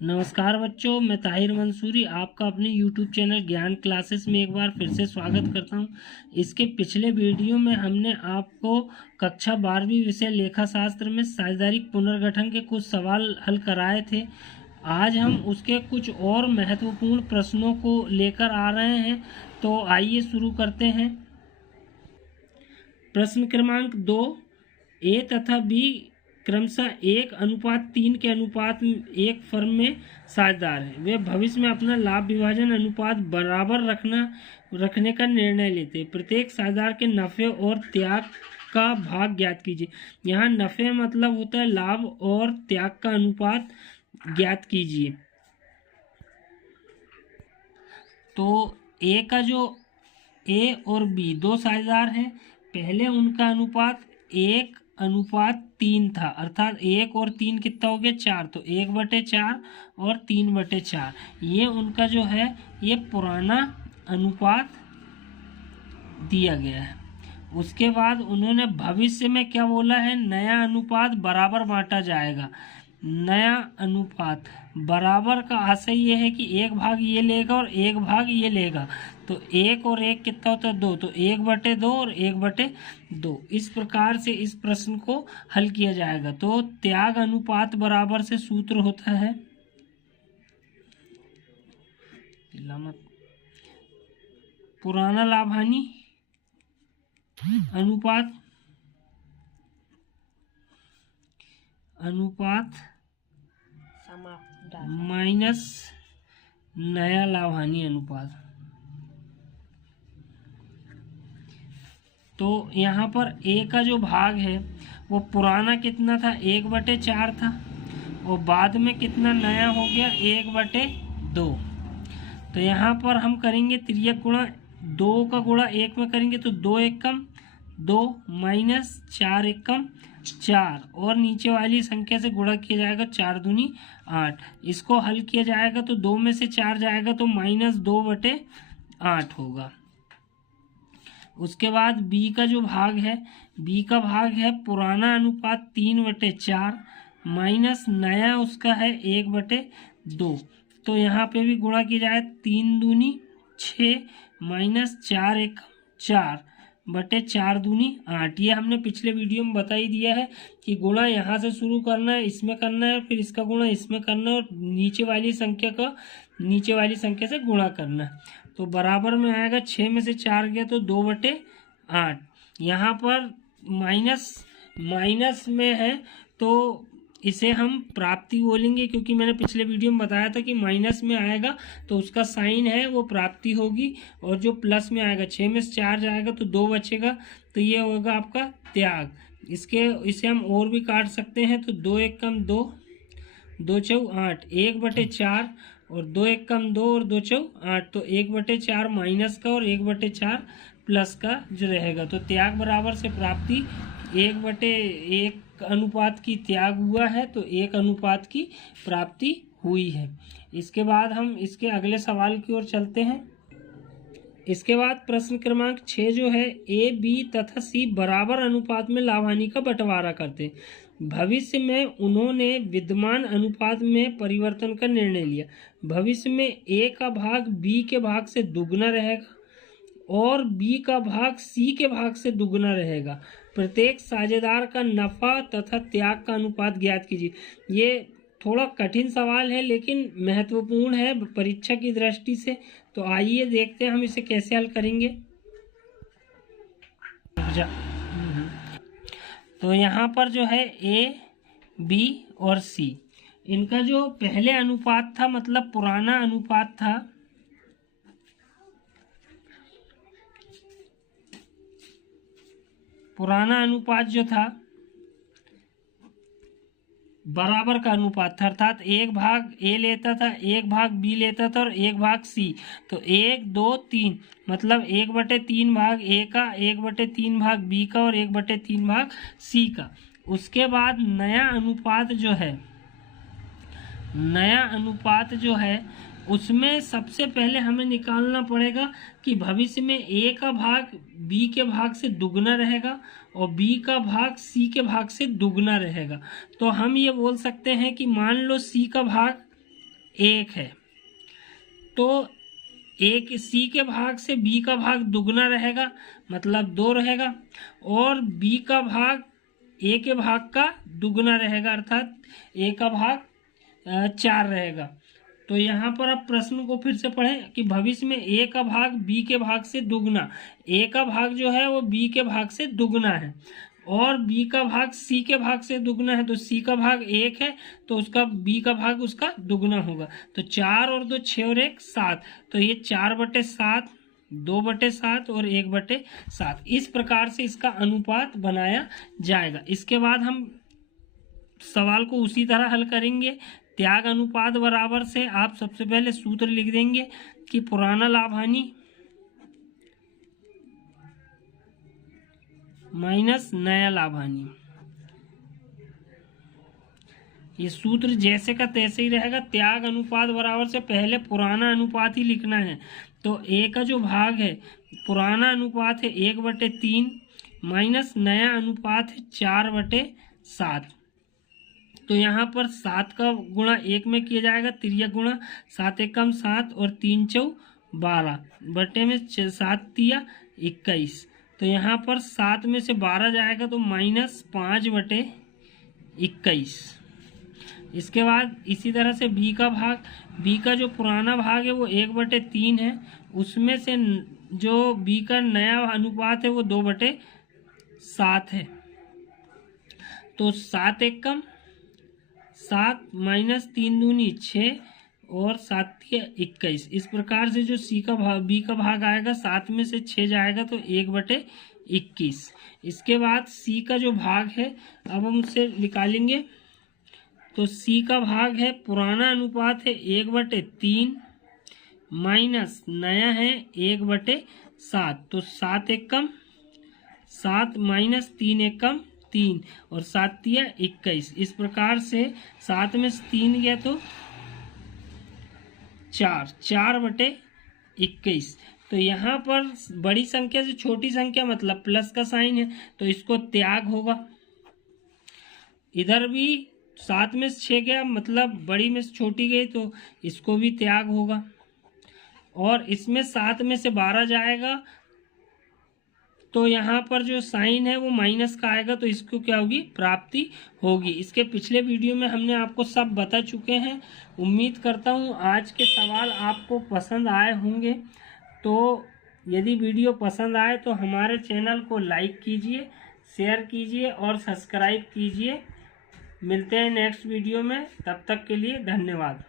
नमस्कार बच्चों, मैं ताहिर मंसूरी आपका अपने YouTube चैनल ज्ञान क्लासेस में एक बार फिर से स्वागत करता हूं। इसके पिछले वीडियो में हमने आपको कक्षा 12वीं विषय लेखा शास्त्र में साझेदारी पुनर्गठन के कुछ सवाल हल कराए थे। आज हम उसके कुछ और महत्वपूर्ण प्रश्नों को लेकर आ रहे हैं, तो आइए शुरू करते हैं। प्रश्न क्रमांक 2, ए तथा बी क्रमशः 1:3 के अनुपात में एक फर्म में साझेदार है। वे भविष्य में अपना लाभ विभाजन अनुपात बराबर रखने का निर्णय लेते हैं। प्रत्येक साझेदार के नफे और त्याग का भाग ज्ञात कीजिए। यहाँ नफे मतलब होता है लाभ और त्याग का अनुपात ज्ञात कीजिए। तो ए और बी दो साझेदार हैं। पहले उनका अनुपात 1:3 था, अर्थात 1 और 3 कितना हो गया 4, तो 1/4 और 3/4 ये उनका जो है ये पुराना अनुपात दिया गया है। उसके बाद उन्होंने भविष्य में क्या बोला है, नया अनुपात बराबर बांटा जाएगा। नया अनुपात बराबर का आशय ये है कि एक भाग ये लेगा और एक भाग ये लेगा, तो 1 और 1 कितना होता है 2, तो 1/2 और 1/2। इस प्रकार से इस प्रश्न को हल किया जाएगा। तो त्याग अनुपात बराबर से सूत्र होता है पुराना लाभ हानि अनुपात माइनस नया लाभ हानि अनुपात। तो यहाँ पर ए का जो भाग है वो पुराना कितना था 1/4 था, और बाद में कितना नया हो गया 1/2। तो यहाँ पर हम करेंगे त्रियक गुणा, 2 का गुणा 1 में करेंगे तो 2 एकम 2 माइनस 4 एकम 4, और नीचे वाली संख्या से गुणा किया जाएगा 4 दूनी 8। इसको हल किया जाएगा तो 2 में से 4 जाएगा तो -2/8 होगा। उसके बाद बी का जो भाग है, बी का भाग है पुराना अनुपात 3/4 माइनस नया उसका है 1/2। तो यहाँ पे भी गुणा किया जाए 3 दूनी 6 माइनस 4 एकम 4/4 दूनी 8। ये हमने पिछले वीडियो में बता ही दिया है कि गुणा यहाँ से शुरू करना है, इसमें करना है, फिर इसका गुणा इसमें करना है, और नीचे वाली संख्या से गुणा करना है। तो बराबर में आएगा 6 में से 4 गया तो 2/8। यहाँ पर माइनस में है तो इसे हम प्राप्ति बोलेंगे, क्योंकि मैंने पिछले वीडियो में बताया था कि माइनस में आएगा तो उसका साइन है वो प्राप्ति होगी, और जो प्लस में आएगा 6 में से 4 जाएगा तो 2 बचेगा, तो ये होगा आपका त्याग। इसे हम और भी काट सकते हैं, तो 2 एकम 2 2 चौ 8 1/4 और 2 एकम 2 और 2 चौ 8, तो 1/4 माइनस का और 1/4 प्लस का जो रहेगा। तो त्याग बराबर से प्राप्ति 1/1 अनुपात की त्याग हुआ है, तो 1 अनुपात की प्राप्ति हुई है। इसके बाद हम इसके अगले सवाल की ओर चलते हैं। इसके बाद प्रश्न क्रमांक 6 जो है, ए बी तथा सी बराबर अनुपात में लाभ हानि का बंटवारा करते हैं। भविष्य में उन्होंने विद्यमान अनुपात में परिवर्तन का निर्णय लिया। भविष्य में ए का भाग बी के भाग से दुगना रहेगा और बी का भाग सी के भाग से दुगना रहेगा। प्रत्येक साझेदार का नफा तथा त्याग का अनुपात ज्ञात कीजिए। ये थोड़ा कठिन सवाल है लेकिन महत्वपूर्ण है परीक्षा की दृष्टि से। तो आइए देखते हैं हम इसे कैसे हल करेंगे। तो यहाँ पर जो है ए बी और सी, इनका जो पहले अनुपात था मतलब पुराना अनुपात था, पुराना अनुपात जो था बराबर का अनुपात था, अर्थात एक भाग ए लेता था, एक भाग बी लेता था और एक भाग सी। तो 1 2 3 मतलब 1/3 भाग ए का, 1/3 भाग बी का और 1/3 भाग सी का। उसके बाद नया अनुपात जो है उसमें सबसे पहले हमें निकालना पड़ेगा कि भविष्य में ए का भाग बी के भाग से दुगना रहेगा और बी का भाग सी के भाग से दुगना रहेगा। तो हम ये बोल सकते हैं कि मान लो सी का भाग 1 है, तो एक सी के भाग से बी का भाग दुगना रहेगा, मतलब 2 रहेगा, और बी का भाग ए के भाग का दुगना रहेगा, अर्थात ए का भाग 4 रहेगा। तो यहाँ पर अब प्रश्न को फिर से पढ़ें कि भविष्य में ए का भाग बी के भाग से दुगना, ए का भाग जो है वो बी के भाग से दुगना है, और बी का भाग सी के भाग से दुगना है, तो सी का भाग 1 है, तो उसका बी का भाग उसका दुगना होगा। तो 4 और 2 6 और 1 7, तो ये 4/7, 2/7 और 1/7, इस प्रकार से इसका अनुपात बनाया जाएगा। इसके बाद हम सवाल को उसी तरह हल करेंगे। त्याग अनुपात बराबर से आप सबसे पहले सूत्र लिख देंगे कि पुराना लाभानी माइनस नया लाभानी, ये सूत्र जैसे का तैसे ही रहेगा। त्याग अनुपात बराबर से पहले पुराना अनुपात ही लिखना है, तो ए का जो भाग है पुराना अनुपात है 1/3 माइनस नया अनुपात है 4/7। तो यहाँ पर 7 का गुणा 1 में किया जाएगा, तिर्यक गुणा, 7 एकम 7 और 3 चौ 12, बटे में 7 तिया 21। तो यहाँ पर 7 में से 12 जाएगा तो -5/21। इसके बाद इसी तरह से बी का भाग, बी का जो पुराना भाग है वो 1/3 है, उसमें से जो बी का नया अनुपात है वो 2/7 है। तो 7 एकम 7 माइनस 3 दूनी 6 और 7 तिया 21। इस प्रकार से जो सी का भाग बी का भाग आएगा 7 में से 6 जाएगा तो 1/21। इसके बाद सी का जो भाग है अब हम उसे निकालेंगे। तो सी का भाग है पुराना अनुपात है 1/3 माइनस नया है 1/7, तो 7 एकम 7 माइनस 3 एकम 3 और 7 तिया 21। इस प्रकार से 7 में से 3 गया तो 4/21। तो यहाँ पर बड़ी संख्या से छोटी संख्या मतलब प्लस का साइन है, तो इसको त्याग होगा। इधर भी 7 में से 6 गया मतलब बड़ी में से छोटी गई, तो इसको भी त्याग होगा। और इसमें 7 में से 12 जाएगा तो यहाँ पर जो साइन है वो माइनस का आएगा, तो इसको क्या होगी, प्राप्ति होगी। इसके पिछले वीडियो में हमने आपको सब बता चुके हैं। उम्मीद करता हूँ आज के सवाल आपको पसंद आए होंगे। तो यदि वीडियो पसंद आए तो हमारे चैनल को लाइक कीजिए, शेयर कीजिए और सब्सक्राइब कीजिए। मिलते हैं नेक्स्ट वीडियो में, तब तक के लिए धन्यवाद।